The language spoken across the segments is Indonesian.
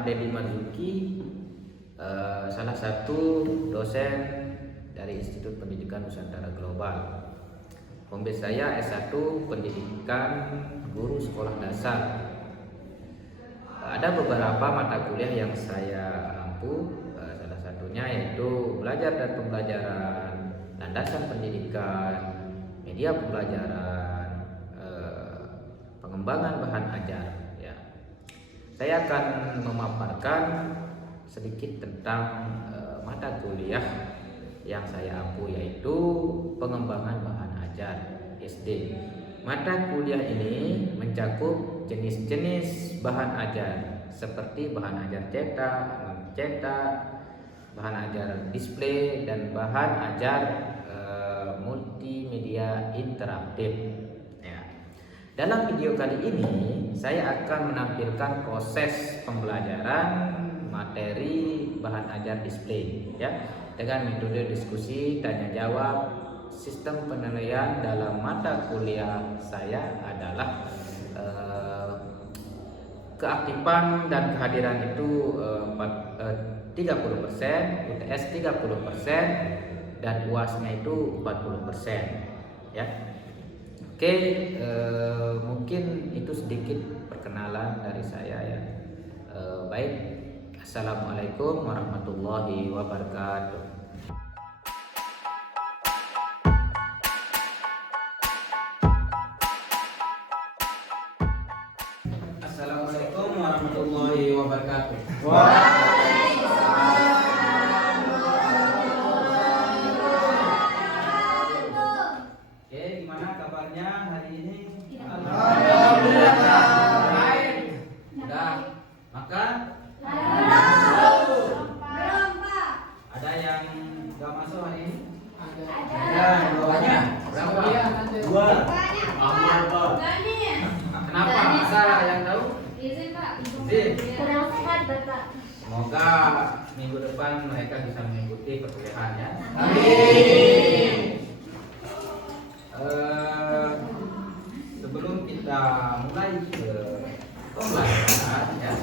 Muhammad Dedi Marzuki, salah satu dosen dari Institut Pendidikan Nusantara Global. Home base saya S1 Pendidikan Guru Sekolah Dasar. Ada beberapa mata kuliah yang saya ampu, salah satunya yaitu belajar dan pembelajaran, landasan pendidikan, media pembelajaran, pengembangan bahan ajar. Ya. Saya akan memaparkan sedikit tentang mata kuliah yang saya ampu, yaitu pengembangan bahan ajar SD. Mata kuliah ini mencakup jenis-jenis bahan ajar seperti bahan ajar cetak, mencetak, bahan ajar display, dan bahan ajar multimedia interaktif. Ya. Dalam video kali ini saya akan menampilkan proses pembelajaran materi bahan ajar display, ya, dengan metode diskusi tanya jawab. Sistem penilaian dalam mata kuliah saya adalah keaktifan dan kehadiran itu 30%, UTS 30%, dan UASnya itu 40%. Ya. Oke, mungkin itu sedikit perkenalan dari saya, ya. Baik, assalamualaikum warahmatullahi wabarakatuh. Assalamualaikum warahmatullahi wabarakatuh. Oke, gimana kabarnya hari ini? Alhamdulillah. Baik. Sudah makan? Ada yang nggak masuk hari ini? Ada. Banyak. Berapa? Dua. Kenapa? Ada yang tahu? Izin. Kurang sehat, Bapak. Semoga minggu depan mereka bisa mengikuti perkuliahan, ya. Amin. Sebelum kita mulai ke pembelajaran, ya,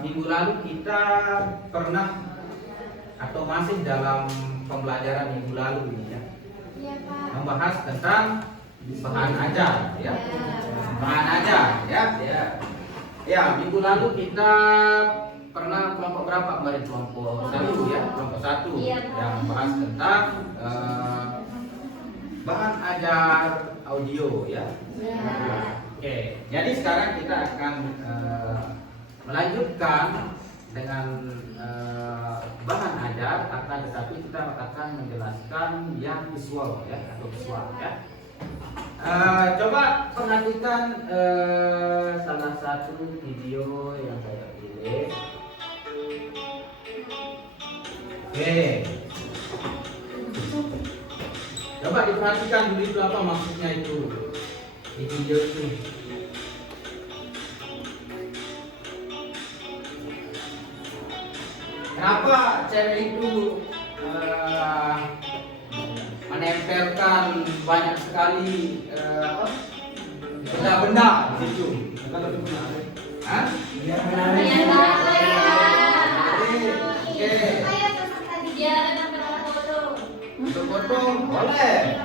minggu lalu kita pernah atau masih dalam pembelajaran minggu lalu ini, ya, Iya, Pak. membahas tentang bahan ajar, ya. Bahan ajar, ya. Ya, minggu lalu kita pernah kelompok berapa kemarin? Kelompok 1, ya, kelompok 1 Iya, Pak. yang membahas tentang bahan ajar audio, ya. Oke, jadi sekarang kita akan melanjutkan dengan bahan ajar, akan tetapi kita akan menjelaskan yang visual, ya, atau visual, ya. Coba perhatikan salah satu video yang saya pilih. Oke, coba diperhatikan dulu itu apa maksudnya itu di video itu. Kenapa cewek itu menempelkan banyak sekali benda-benda di situ? Hah? Oke. Untuk foto boleh.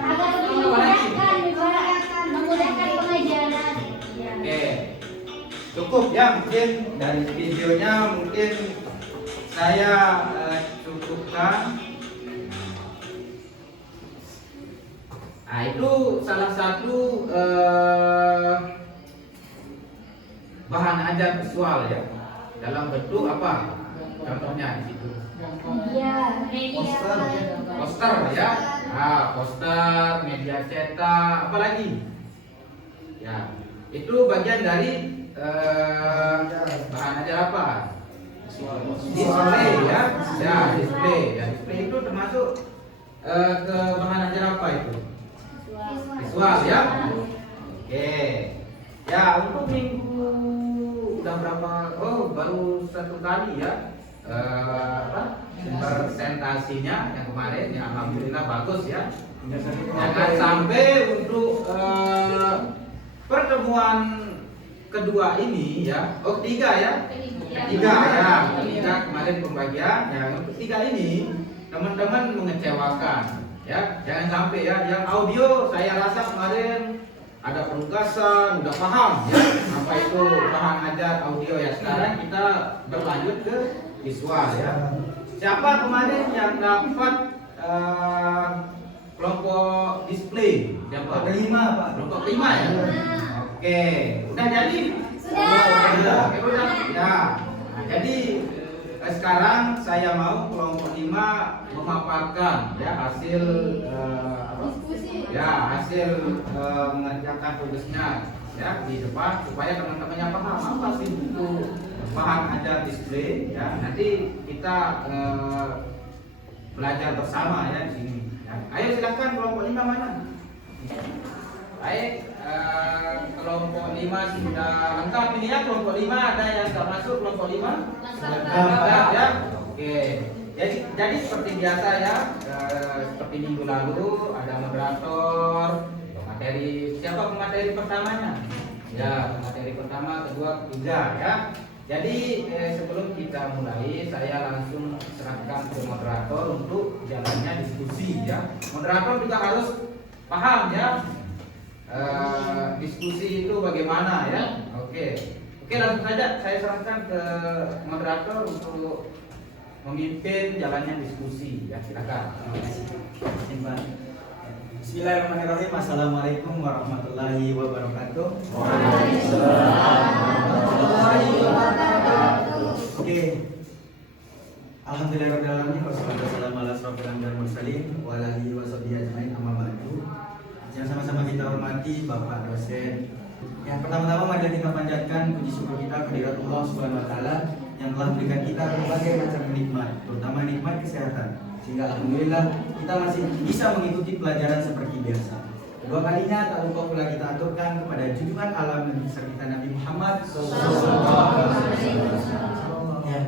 Memudahkan pengajaran. Oke. Cukup, ya, mungkin dari videonya mungkin saya cukupkan. Nah, itu salah satu bahan ajar visual, ya, dalam bentuk apa? Contohnya di situ. Poster, ya. Nah, poster, media cetak, apa lagi? Ya, itu bagian dari bahan ajar apa? Display, ya. Ya, display. Ya, display itu termasuk ke bahan ajar apa itu? Visual, ya. Oke. Ya, untuk minggu udah berapa? Oh, baru satu kali, ya. Presentasinya yang kemarin, ya, alhamdulillah bagus, ya. Jangan sampai untuk pertemuan kedua ini ya, ketiga ya, ketiga kemarin pembagian, yang ketiga ini teman-teman mengecewakan ya, jangan sampai ya, yang audio saya rasa kemarin ada penugasan, udah paham ya apa itu bahan ajar audio ya. Sekarang kita berlanjut ke visual ya. Siapa kemarin yang dapat kelompok display? Siapa? Kelima, Pak. Kelompok kelima ya. Oke, udah jadi? Sudah. Udah. Ya. Nah, jadi sekarang saya mau kelompok 5 memaparkan ya hasil hasil mengerjakan tugasnya ya di depan supaya teman-temannya paham apa sih itu bahan ajar display ya. Nanti kita belajar bersama ya di sini. Ya. Ayo silakan kelompok 5 mana? Baik, kelompok 5 sudah lengkap ini ya. Kelompok 5 ada yang nggak masuk kelompok 5? Lengkap ya. Oke. Jadi seperti biasa ya, seperti minggu lalu ada moderator, pemateri. Siapa pemateri pertamanya? Ya, pemateri pertama, kedua, ketiga ya. Jadi sebelum kita mulai, saya langsung serahkan ke moderator untuk jalannya diskusi ya. Moderator juga harus paham ya. Diskusi itu bagaimana ya? Oke, langsung saja saya serahkan ke moderator untuk memimpin jalannya diskusi ya. Silakan. Terima kasih. Bismillahirrahmanirrahim. Assalamualaikum warahmatullahi wabarakatuh. Oke. Alhamdulillahirabbil alamin wassalatu wassalamu ala asrofil anbiya'i wal mursalin wa ala alihi washabihi ajmain amma ba'du. Yang sama-sama kita hormati Bapak dosen. Yang pertama-tama mari kita panjatkan puji syukur kita kehadirat Allah Subhanahu wa taala yang telah memberikan kita berbagai macam nikmat, terutama nikmat kesehatan. Sehingga alhamdulillah kita masih bisa mengikuti pelajaran seperti biasa. Kedua kalinya tak lupa pula kita aturkan kepada junjungan alam dan besar kita Nabi Muhammad SAW. Ya,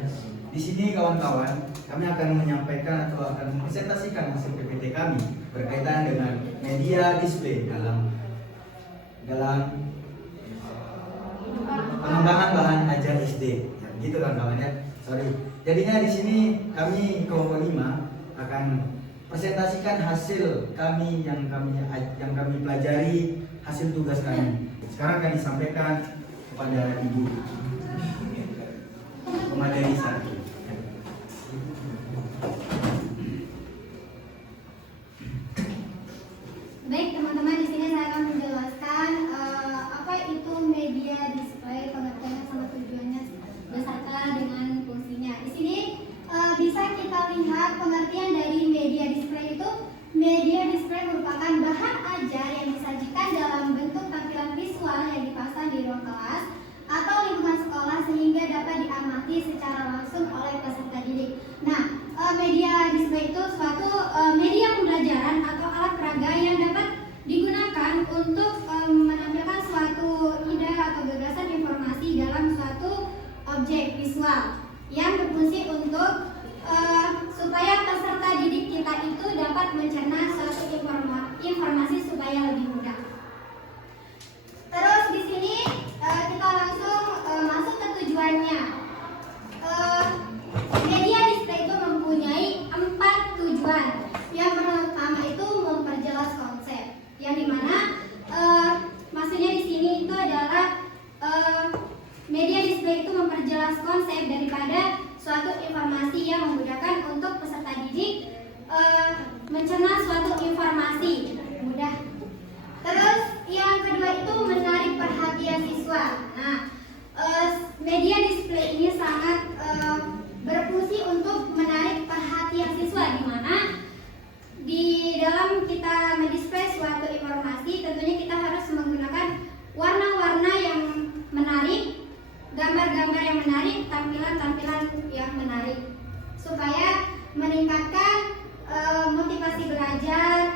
di sini kawan-kawan, kami akan menyampaikan atau akan mempresentasikan hasil PPT kami berkaitan dengan media display dalam pengembangan bahan ajar SD. Ya, gitu kan kawan ya. Sorry. Jadinya di sini kami kelompok 5 akan presentasikan hasil kami yang kami pelajari, hasil tugas kami. Sekarang akan disampaikan kepada Ibu pemateri 1. Baik teman-teman, di sini saya akan menjelaskan apa itu media display, pengertiannya sama tujuannya beserta dengan fungsinya. Di sini bisa kita lihat pengertian dari media display itu. Media display merupakan bahan ajar yang disajikan dalam bentuk tampilan visual yang dipasang di ruang kelas atau lingkungan sekolah sehingga dapat diamati secara langsung oleh peserta didik. Nah, media display itu suatu media pembelajaran atau alat peraga yang dapat digunakan untuk menampilkan suatu ide atau gagasan informasi dalam suatu objek visual yang berfungsi untuk supaya peserta didik kita itu dapat mencerna suatu informasi supaya lebih mudah. Terus di sini kita langsung masuk ke tujuannya. Media display itu mempunyai 4 tujuan. Yang pertama itu memperjelas konsep, yang dimana maksudnya di sini itu adalah media display itu memperjelas konsep daripada suatu informasi yang memudahkan untuk peserta didik mencerna suatu informasi mudah. Terus yang kedua itu menarik perhatian siswa. Nah, media display ini sangat berfungsi untuk menarik perhatian siswa, di mana di dalam kita mendisplay suatu informasi tentunya kita harus menggunakan warna-warna yang menarik, gambar-gambar yang menarik, tampilan-tampilan yang menarik supaya meningkatkan motivasi belajar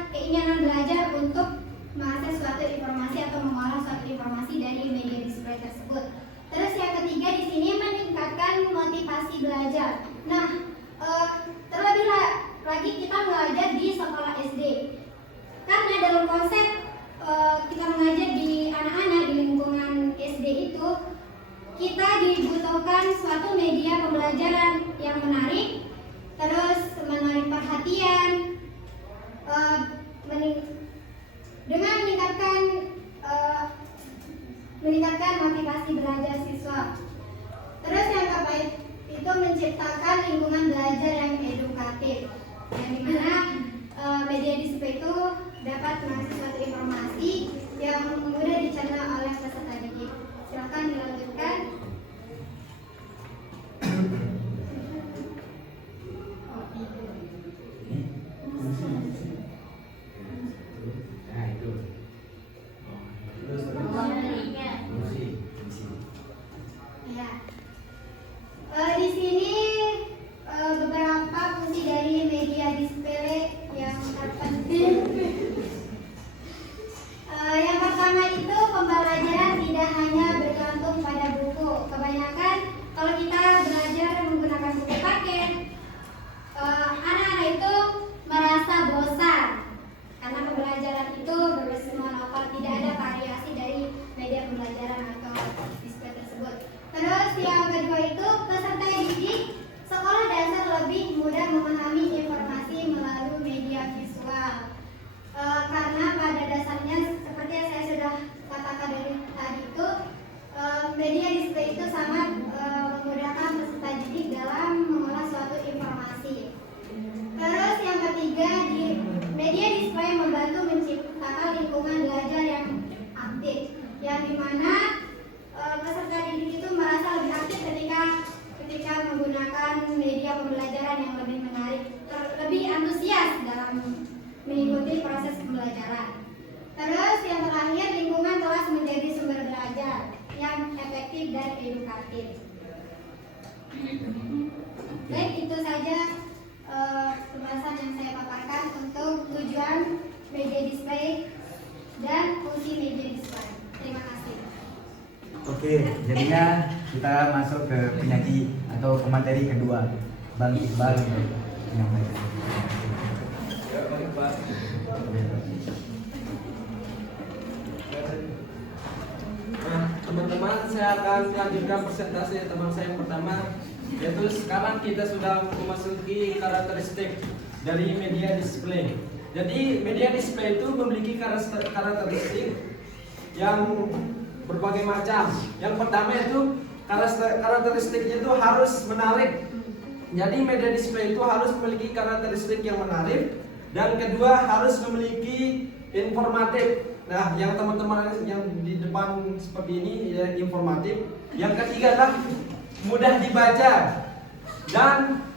menciptakan lingkungan belajar yang edukatif, yang dimana media display itu dapat mengakses suatu informasi yang mudah dicerna oleh peserta didik. Silakan dilanjutkan. Nah itu. Ya. Di sini beberapa fungsi dari media display yang terpenting. Yang pertama itu pembelajaran tidak hanya bergantung pada buku. Kebanyakan kalau kita belajar menggunakan buku paket, anak-anak itu merasa bosan karena pembelajaran itu berbasis monoton, tidak ada variasi dari media pembelajaran atau display tersebut. Terus yang kedua itu peserta didik sekolah dasar lebih mudah memahami informasi melalui media visual. Karena pada dasarnya seperti yang saya sudah katakan dari tadi itu, media display itu sangat memudahkan peserta didik dalam mengolah suatu informasi. Terus yang ketiga, di media display membantu menciptakan lingkungan belajar yang aktif, yang dimana peserta didik itu merasa lebih aktif ketika menggunakan media pembelajaran yang lebih menarik, lebih antusias dalam mengikuti proses pembelajaran. Terus yang terakhir, lingkungan kelas menjadi sumber belajar yang efektif dan edukatif. Baik, itu saja pembahasan yang saya paparkan untuk tujuan media display dan fungsi media display. Terima kasih. Oke, jadinya kita masuk ke penyaji atau ke materi kedua, Bang Iqbal menyampaikan. Nah, teman-teman, saya akan melanjutkan presentasi teman saya yang pertama, yaitu sekarang kita sudah memasuki karakteristik dari media display. Jadi media display itu memiliki karakteristik yang berbagai macam. Yang pertama itu karakteristiknya itu harus menarik. Jadi media display itu harus memiliki karakteristik yang menarik. Dan kedua harus memiliki informatif. Nah, yang teman-teman yang di depan seperti ini ya, informatif. Yang ketiga adalah mudah dibaca dan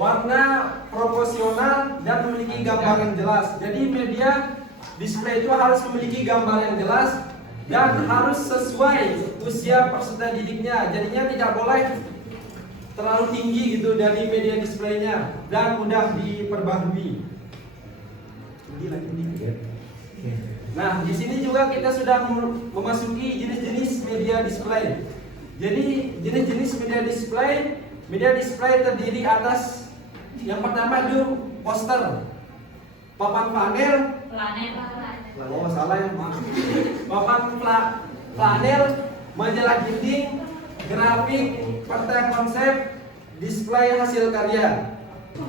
warna proporsional dan memiliki gambar yang jelas. Jadi media display itu harus memiliki gambar yang jelas dan harus sesuai usia peserta didiknya. Jadinya tidak boleh terlalu tinggi gitu dari media displaynya dan mudah diperbaharui. Nah, di sini juga kita sudah memasuki jenis-jenis media display. Jadi jenis-jenis media display terdiri atas yang pertama itu poster, papan panel, oh salah ya, maaf. Papan panel, majalah dinding, grafik, peta konsep, display hasil karya.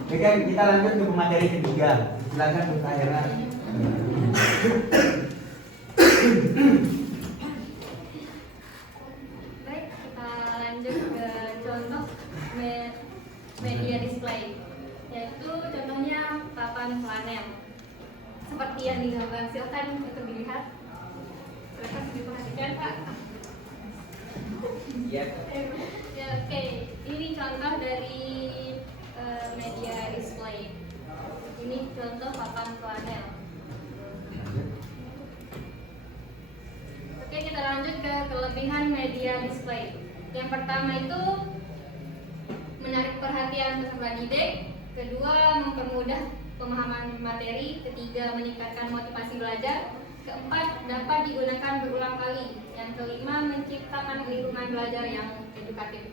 Oke, kita lanjut ke materi ketiga. Silakan Kak Hera. Baik, kita lanjut ke contoh media display, yaitu contohnya papan flanel. Seperti yang digambarkan, silakan untuk dilihat. Silakan diperhatikan, Pak. Iya. Ya, oke, ini contoh dari media display. Ini contoh papan flanel. Oke, kita lanjut ke kelebihan media display. Yang pertama itu menarik perhatian peserta didik. Kedua, mempermudah pemahaman materi. Ketiga, meningkatkan motivasi belajar. Keempat, dapat digunakan berulang kali. Yang kelima, menciptakan lingkungan belajar yang edukatif.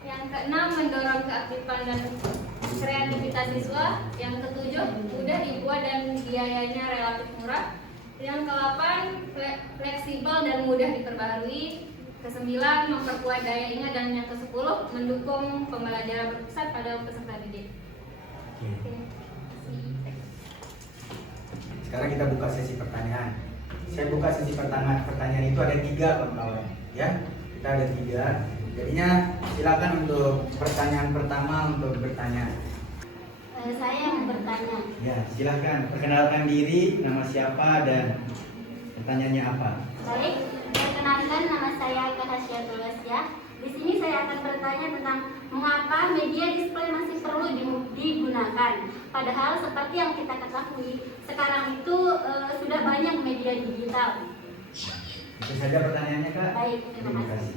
Yang keenam, mendorong keaktifan dan kreativitas siswa. Yang ketujuh, mudah dibuat dan biayanya relatif murah. Yang ke-8, fleksibel dan mudah diperbarui. Ke-9, memperkuat daya ingat. Dan yang ke-10, mendukung pembelajaran berpusat pada peserta didik. Sekarang kita buka sesi pertanyaan. Saya buka sesi pertanyaan itu ada 3 kawan-kawan, ya. Kita ada 3. Jadinya silakan untuk pertanyaan pertama untuk bertanya. Saya yang bertanya. Ya, silakan perkenalkan diri, nama siapa dan pertanyaannya apa. Baik, perkenalkan nama saya Kahasya ya. Di sini saya akan bertanya tentang mengapa media display masih perlu digunakan. Padahal seperti yang kita ketahui, sekarang itu sudah banyak media digital. Itu saja pertanyaannya, Kak. Baik, terima kasih.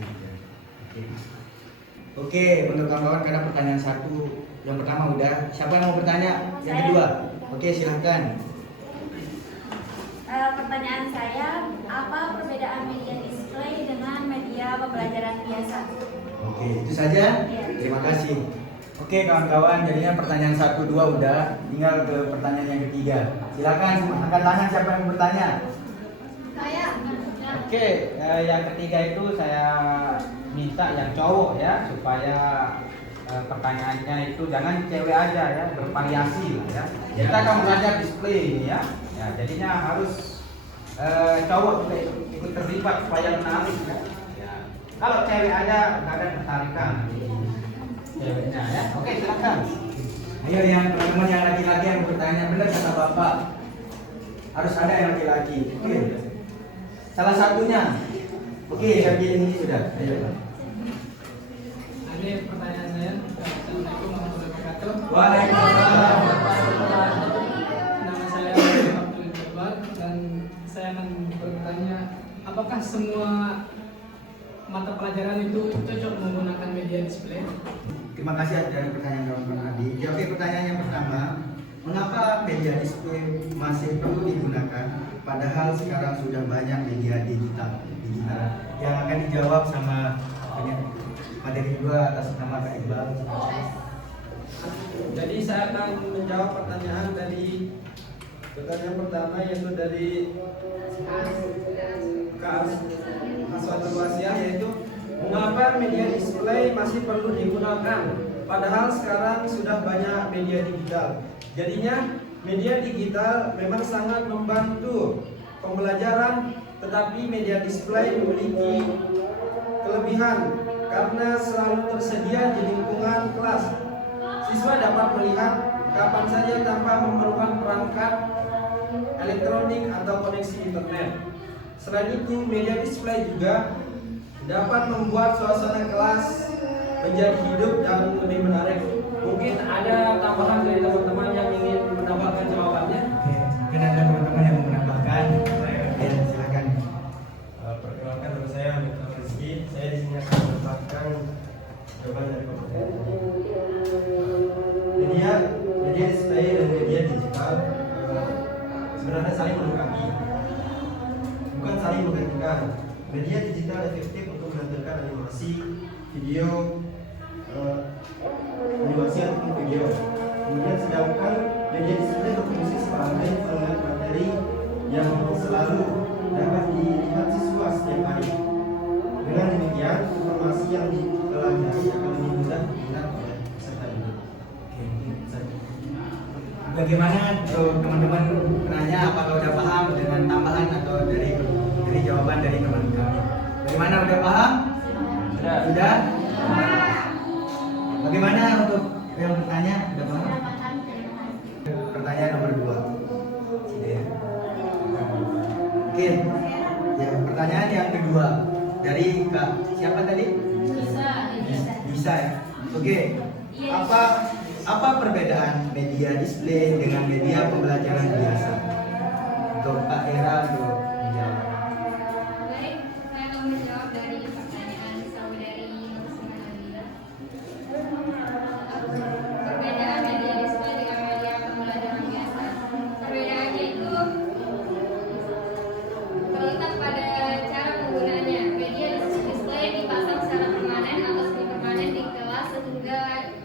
Oke, untuk kawan-kawan karena pertanyaan 1 yang pertama udah. Siapa yang mau bertanya? Yang Saya. kedua. Oke, silahkan. Pertanyaan saya, apa perbedaan media display dengan media pembelajaran biasa? Oke, itu saja. Terima kasih. Oke, kawan-kawan, jadinya pertanyaan 1, 2 udah. Tinggal ke pertanyaan yang ketiga. Silakan angkat tangan siapa yang mau bertanya. Saya. Oke, yang ketiga itu saya minta yang cowok ya, supaya pertanyaannya itu jangan cewek aja ya, bervariasi lah ya. Kita akan belajar display ini ya. Ya, jadinya harus cowok juga ikut terlibat supaya menarik ya. Ya. Kalau cewek aja nggak ada ketarikan di ceweknya ya. Oke, silakan. Ayo yang teman-teman yang laki-laki yang bertanya, benar kata Bapak. Harus ada yang laki-laki. Oke. Salah satunya. Oke, saya pilih ini sudah. Ayo. Ini pertanyaan saya. Assalamualaikum warahmatullahi wabarakatuh. Waalaikumsalam. Nama saya Abdul Jabbar dan saya akan bertanya, apakah semua mata pelajaran itu cocok menggunakan media display? Terima kasih atas pertanyaan kawan-kawan Adi. Oke, pertanyaan yang pertama, mengapa media display masih perlu digunakan padahal sekarang sudah banyak media digital yang akan dijawab sama materi 2 atas nama Kak Iqbal. Jadi saya akan menjawab pertanyaan pertama yaitu dari Kak Aswatul Wasiah, yaitu mengapa media display masih perlu digunakan padahal sekarang sudah banyak media digital. Jadinya media digital memang sangat membantu pembelajaran, tetapi media display memiliki kelebihan karena selalu tersedia di lingkungan kelas. Siswa dapat melihat kapan saja tanpa memerlukan perangkat elektronik atau koneksi internet. Selain itu, media display juga dapat membuat suasana kelas menjadi hidup dan lebih menarik. Mungkin ada tambahan dari teman-teman yang ingin menambahkan jawabannya. Oke, mungkin ada teman-teman yang mau menambahkan. Ya, silakan. Perkenalkan, nama saya Miftah Rizky. Saya di sini akan menambahkan jawaban dari kompeten. Media display dan media digital sebenarnya saling melengkapi, bukan saling menggantikan. Media digital efektif untuk menampilkan animasi, video, ataupun video. Kemudian sedangkan media display berfungsi sebagai pengingat materi yang selalu dapat dilihat siswa setiap hari. Dengan demikian, informasi yang dipelajari akan lebih mudah diingat oleh peserta didik. Bagaimana untuk teman-teman penanya, apakah udah paham dengan tambahan atau dari jawaban dari teman kami? Bagaimana, udah paham? Sudah? Bagaimana untuk yang bertanya, udah paham? Pertanyaan nomor 2. Oke. Ya, pertanyaan yang kedua dari Kak siapa tadi? Bisa ya. Oke. Apa perbedaan media display dengan media pembelajaran biasa? Untuk Kak Era untuk menjawab. Baik, saya akan menjawab dari pertanyaan saudari Nursimana. Perbedaan media display dengan media pembelajaran biasa. Perbedaannya itu terletak pada cara penggunaannya. Media display dipasang secara permanen atau semi permanen di kelas sehingga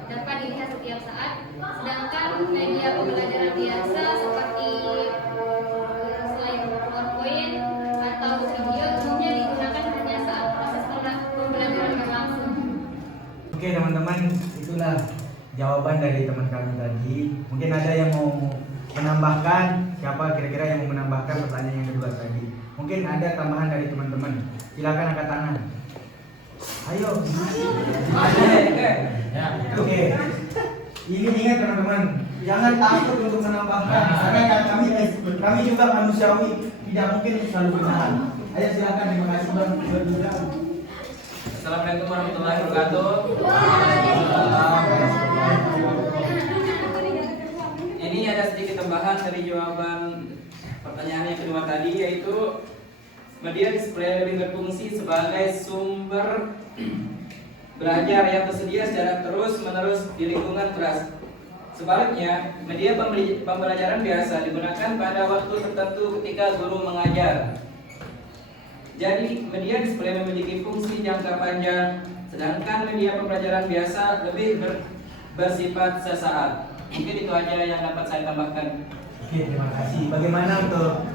dapat dilihat setiap saat. Sedangkan media pembelajaran biasa seperti slide PowerPoint atau video umumnya digunakan hanya saat proses pembelajaran berlangsung. Oke teman-teman, itulah jawaban dari teman kami tadi. Mungkin ada yang mau menambahkan, siapa kira-kira yang mau menambahkan pertanyaan yang kedua tadi? Mungkin ada tambahan dari teman-teman. Silakan angkat tangan. Ayo. Ya. Oke. Ini ingat teman-teman, jangan takut untuk menambahkan karena kami juga manusiawi, tidak mungkin selalu benar. Ayo silakan, terima kasih Bang. Assalamualaikum warahmatullahi wabarakatuh. Ini ada sedikit tambahan dari jawaban pertanyaan yang kedua tadi, yaitu media display lebih berfungsi sebagai sumber belajar yang tersedia secara terus-menerus di lingkungan kelas. Sebaliknya, media pembelajaran biasa digunakan pada waktu tertentu ketika guru mengajar. Jadi, media display memiliki fungsi jangka panjang, sedangkan media pembelajaran biasa lebih bersifat sesaat. Mungkin itu aja yang dapat saya tambahkan. Oke, terima kasih. Bagaimana untuk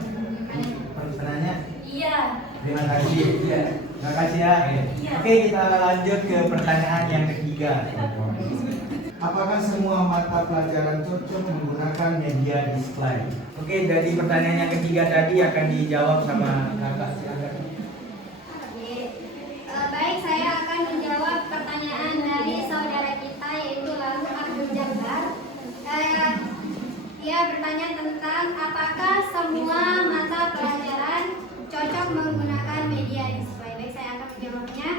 pertanyaannya? Iya. Terima kasih. Terima kasih ya. Oke, kita lanjut ke pertanyaan yang ketiga. Apakah semua mata pelajaran cocok menggunakan media display? Oke, dari pertanyaan yang ketiga tadi akan dijawab sama kakak. Silakan. Baik, saya akan menjawab pertanyaan dari saudara kita yaitu Lalu Abdul Jabbar. Dia bertanya tentang apakah semua mata pelajaran cocok menggunakan media display. Baik, saya akan menjawabnya.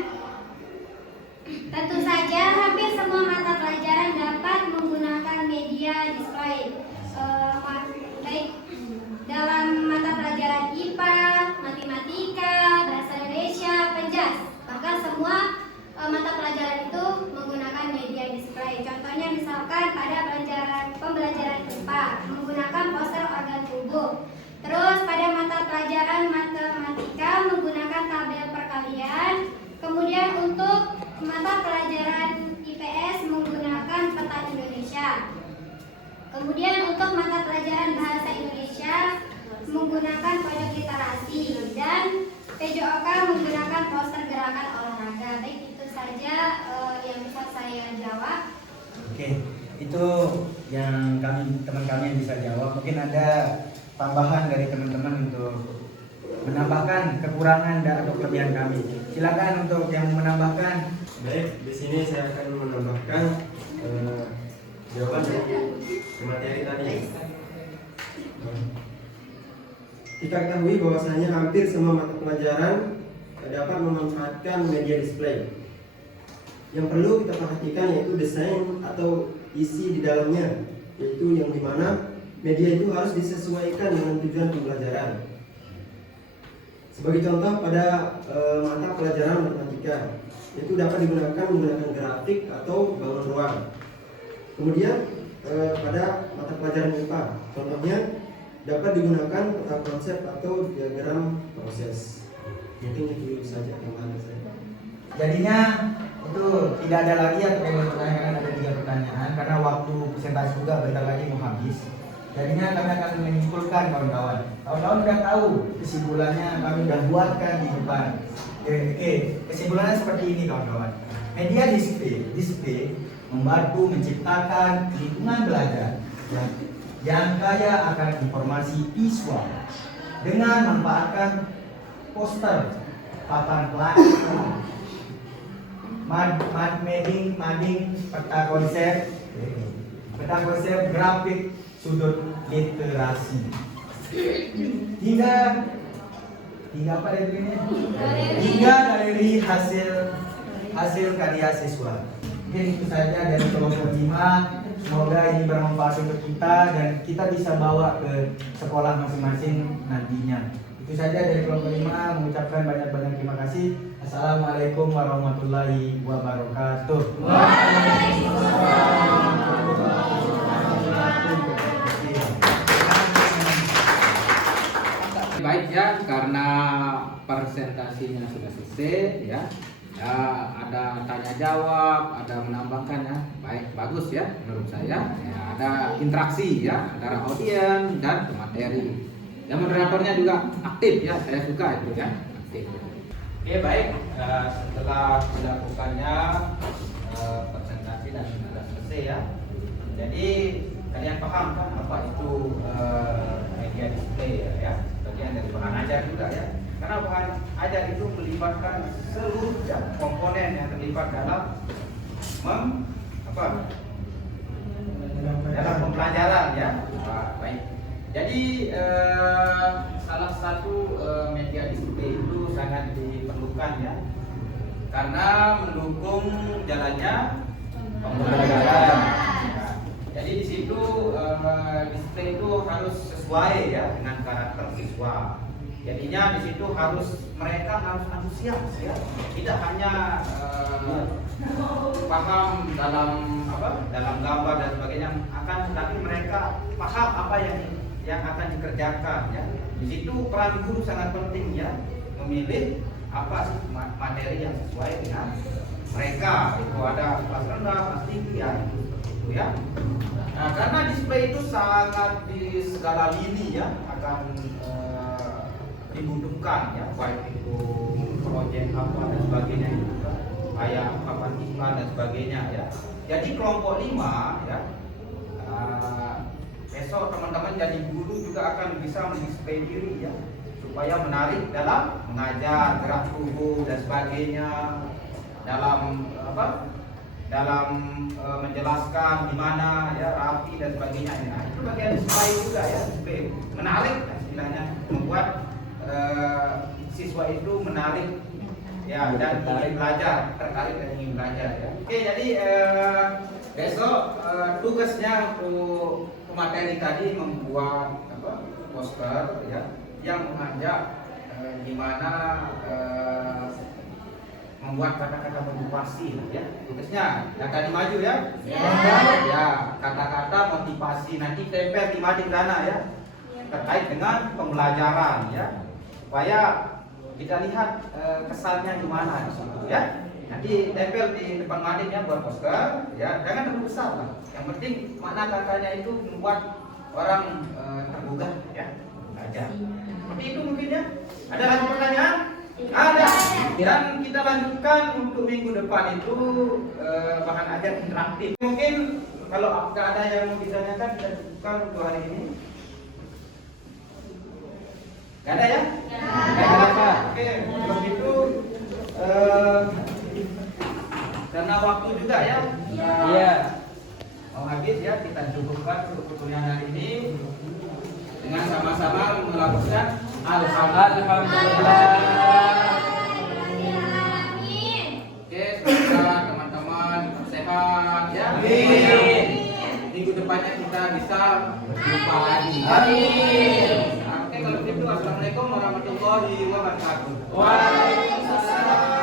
Tentu saja hampir semua mata pelajaran dapat menggunakan media display. Baik dalam mata pelajaran IPA, matematika, bahasa Indonesia, penjas, bahkan semua mata pelajaran itu menggunakan media display. Contohnya misalkan pada pembelajaran IPA menggunakan poster organ tubuh. Terus pada mata pelajaran matematika menggunakan tabel perkalian. Kemudian untuk mata pelajaran IPS menggunakan peta Indonesia. Kemudian untuk mata pelajaran bahasa Indonesia menggunakan pojok literasi dan PJOK menggunakan poster gerakan olahraga. Baik, itu saja yang bisa saya jawab. Oke, itu yang teman kami yang bisa jawab. Mungkin ada tambahan dari teman-teman untuk menambahkan kekurangan dan atau kelebihan kami. Silakan untuk yang menambahkan. Baik, di sini saya akan menambahkan jawaban dari materi tadi. Kita ketahui bahwasanya hampir semua mata pelajaran dapat memanfaatkan media display. Yang perlu kita perhatikan yaitu desain atau isi di dalamnya, yaitu yang dimana media itu harus disesuaikan dengan tujuan pembelajaran. Sebagai contoh pada mata pelajaran matematika, itu dapat digunakan menggunakan grafik atau bangun ruang. Kemudian pada mata pelajaran IPA, contohnya dapat digunakan peta konsep atau diagram proses. Mungkin itu saja tambahan saya. Jadinya itu tidak ada lagi yang pertanyaan, ada 3 pertanyaan karena waktu presentasi juga bentar lagi mau habis. Jadinya kami akan menyimpulkan kawan-kawan. Kawan-kawan sudah tahu kesimpulannya, kami sudah buatkan di depan. Oke, kesimpulannya seperti ini kawan-kawan. Media display membantu menciptakan lingkungan belajar yang kaya akan informasi visual dengan memanfaatkan poster, papan pelatihan, mading, peta konsep, grafik, sudut literasi, hingga apa ini? Hingga dari hasil karya siswa. Mungkin itu saja dari kelompok 5. Semoga ini bermanfaat untuk kita dan kita bisa bawa ke sekolah masing-masing nantinya. Itu saja dari kelompok 5, mengucapkan banyak-banyak terima kasih. Assalamualaikum warahmatullahi wabarakatuh. Baik ya, karena presentasinya sudah selesai ya. Ada tanya jawab, ada menambahkan ya. Baik, bagus ya menurut saya. Ya, ada interaksi ya antara audiens dan pemateri. Dan moderatornya juga aktif ya, saya suka itu ya, aktif. Oke baik, setelah dilakukannya presentasi dan sudah selesai ya. Jadi kalian paham kan apa itu media display ya? Bagian dari pengajar juga ya. Karena bahan ajar itu melibatkan seluruh komponen yang terlibat dalam dalam pembelajaran ya. Baik. Jadi salah satu media display itu sangat diperlukan ya, karena mendukung jalannya pembelajaran. Jadi di situ display itu harus sesuai ya dengan karakter siswa. Jadinya di situ mereka harus antusias ya, tidak hanya paham dalam gambar dan sebagainya, akan tetapi mereka paham apa yang akan dikerjakan ya. Di situ peran guru sangat penting ya, memilih apa sih materi yang sesuai dengan mereka. Itu ada kelas rendah, kelas tinggi ya, itu ya. Nah, karena display itu sangat di segala lini ya akan dibutuhkan ya, baik itu proyek apa dan sebagainya itu kayak papan iklan dan sebagainya ya. Jadi kelompok 5 ya, besok teman-teman jadi guru juga akan bisa mendisplay diri ya, supaya menarik dalam mengajar, gerak tubuh dan sebagainya, dalam menjelaskan di mana ya, rapi dan sebagainya ya. Itu bagian display juga ya, display menarik istilahnya, membuat siswa itu menarik ya, dan ingin belajar, tertarik dan ingin belajar ya. Oke, jadi besok tugasnya untuk materi tadi membuat poster ya, yang mengajak gimana membuat kata-kata motivasi ya. Tugasnya yang tadi maju ya. Ya, kata-kata motivasi nanti tempel di mading sana ya, terkait dengan pembelajaran ya, supaya kita lihat kesannya gimana ya. Nanti tempel di depan mading ya, buat poster ya, jangan terlalu besar lah. Yang penting makna katanya itu membuat orang tergugah ya, belajar. Seperti itu mungkin ya. Ada lagi pertanyaan? Ada. Dan kita lanjutkan untuk minggu depan itu bahan ajar interaktif. Mungkin kalau ada yang mau ditanyakan, kita cukupkan untuk hari ini. Gak ada ya? Ya. Oke, kalau gitu karena waktu juga ya. Iya. Mau habis ya, kita cukupkan untuk perkuliahan hari ini dengan sama-sama melakukan alhamdulillah. Oke, semoga teman-teman sehat ya. Amin. Minggu depannya kita bisa berjumpa lagi. Amin. Oke, kalau begitu assalamualaikum warahmatullahi wabarakatuh. Waalaikumsalam.